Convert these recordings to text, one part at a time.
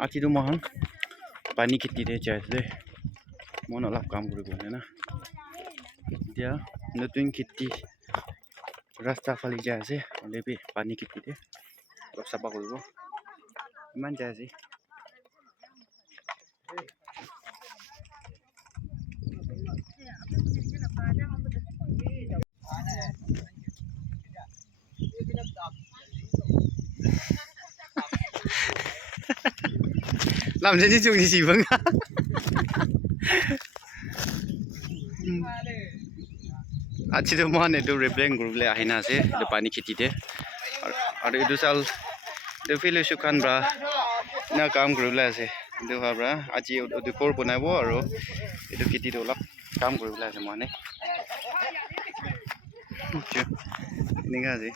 আজি তো মহান পানী খেতি দে যাইছে মন অলপ কাম কৰিব না এতিয়া নতুন খেতি ৰাস্তা ফালি যাই আছে অলপি পানী খেতি দে অলপ চাফা কৰিব ইমান যাই আছে làm gì chung gì vâng আজি তো মহান এটো রেপ্লেন গ্রুপলে আহিনা আছে এটো পানি খেতিতে আর এটো সাল এটো ফেলোশিপ খান ব্রা না কাম গ্রুপলে আছে এটো ভাবরা আজি এটো কোর বনাবো আর এটো খেতিতে অলপ কাম গ্রুপলে আছে মানে নিগা আছে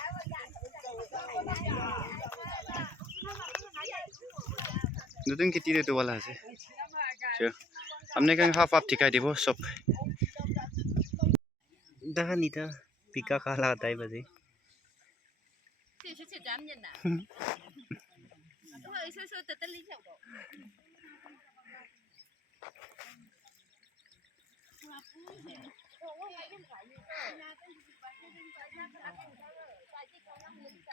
নতুন খেতিতে তো वाला আছে हमने कहीं हाफ आप ठिका দিব सब দেখা নিতা পিকা কালা তাই বাজে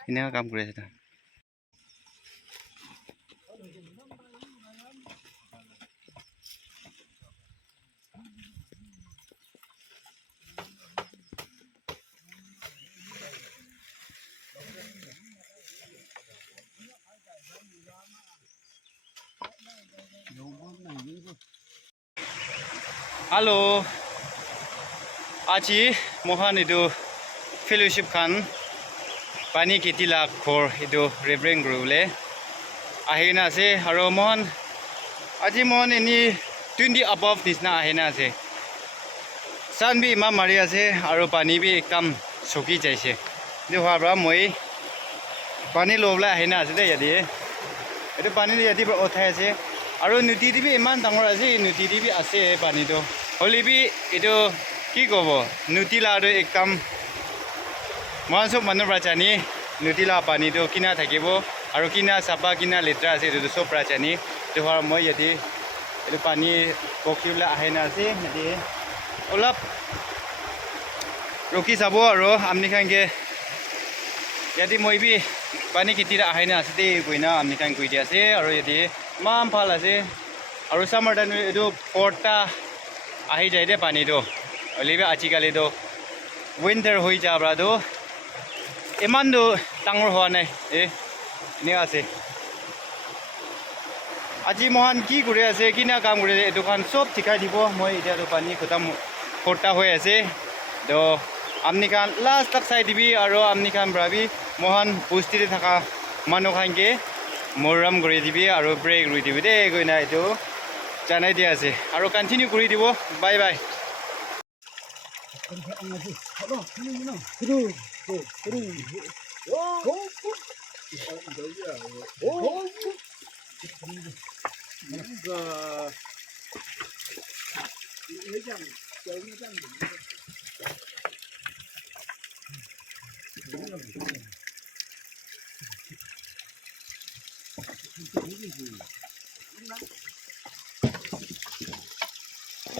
ini কাম করে আছে Halo, আজি মহান এটো ফেলোশিপ খান পানী খেতি লাগ খৰ এটো ৰেপ্লেন গ্ৰুপলে আহিনা আছে আৰু মহান আজি মহান এনি 20 above নিচনা আহিনা আছে সান বি মা মাৰি আছে আৰু পানী বি একদম শুকি যাইছে দেখাবৰা মই পানী লবলে আহিনা আছে দে ইয়াদি এটো পানী ইয়াদি উঠাই আছে আৰু নদী দিবি ইমান ডাঙৰ আছে নদী দিবি আছে পানীটো হলিবি এটো কি কব নদী লাটো একদম মহান সব মানুহ প্ৰাচানি নদী লা পানীটো কিনা থাকিব আৰু কিনা চাপা কিনা লেট্ৰা আছে এটো সব প্ৰাচানি দেখাৰ মই ইয়াদি এটো পানী পকিবলে আহিনা আছে ইয়াদি অলপ ৰকি যাব আৰু আমনি খানকে ইয়াদি মই বি পানী খেতিৰ আহিনা আছে দে কইনা আমনি খান কই দি আছে আৰু ইয়াদি মান ভাল আছে আৰু সামাৰ টাইম এটো পৰ্টা আহি যায় দে পানীটো অলিবে আজিকালি তো উইন্টাৰ হৈ যাবৰাটো ইমানটো ডাঙৰ হোৱা নাই এনে আছে আজি মহান কি কৰি আছে কিনা কাম কৰি আছে এটো খান সব ঠিকাই দিব মই এতিয়া তো পানী খতম পৰ্টা হৈ আছে তো আমনি খান লাষ্ট তক চাই দিবি আৰু আমনি খান ব্ৰাবি মহান পুষ্টিতে থাকা মানুহ খানকে মৰম কৰি দিবি আৰু ব্ৰেক ৰুই দিবি দে কইনা এটো জানাই দিয়া আছে আৰু কন্টিনিউ কৰি দিব bye bye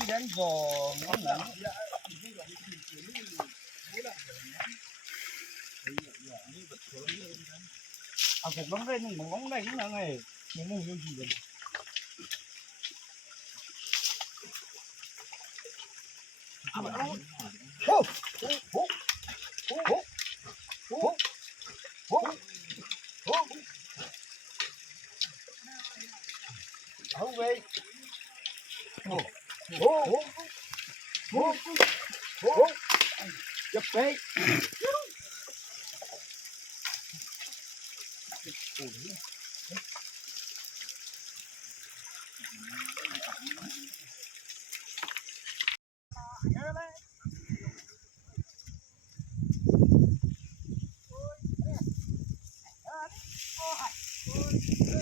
đến bò món lợn cục bóng đây nhưng bóng đây cũng là này nhưng mà không gì vậy không về chụp đi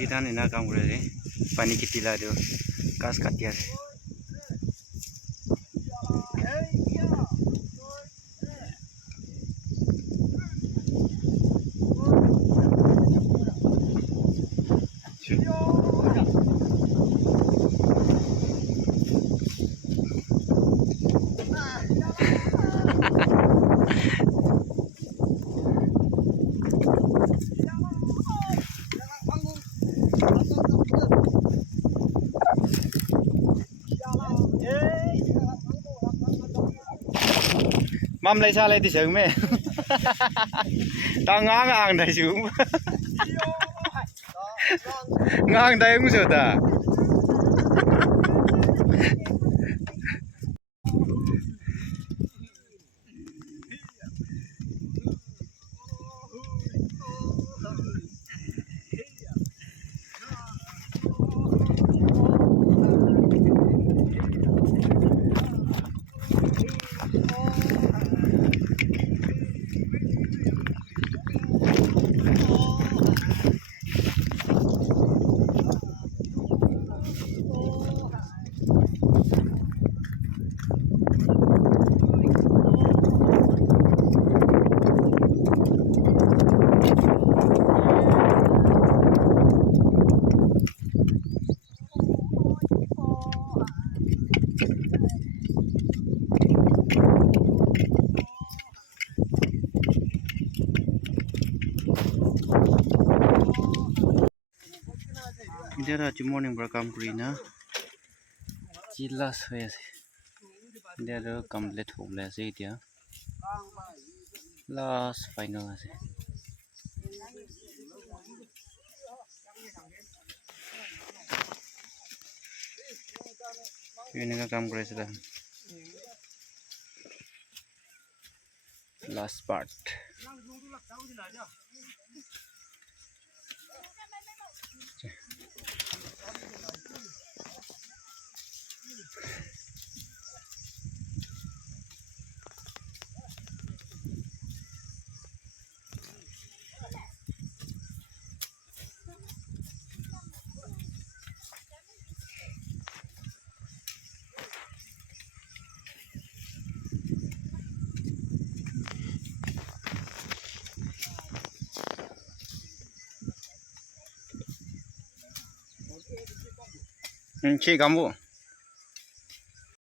Jidan ina kaam kore ase pani kheti la do gas kati ase มัมไรชาไรที่เชิงแม่ ตางางอ่างได้สูง ngang đây cũng sợ ta Dia ada cuma yang berkam green jelas ya sih dia ada complete hopeless sih dia last final sih ini kan kam green sudah last part Cik kamu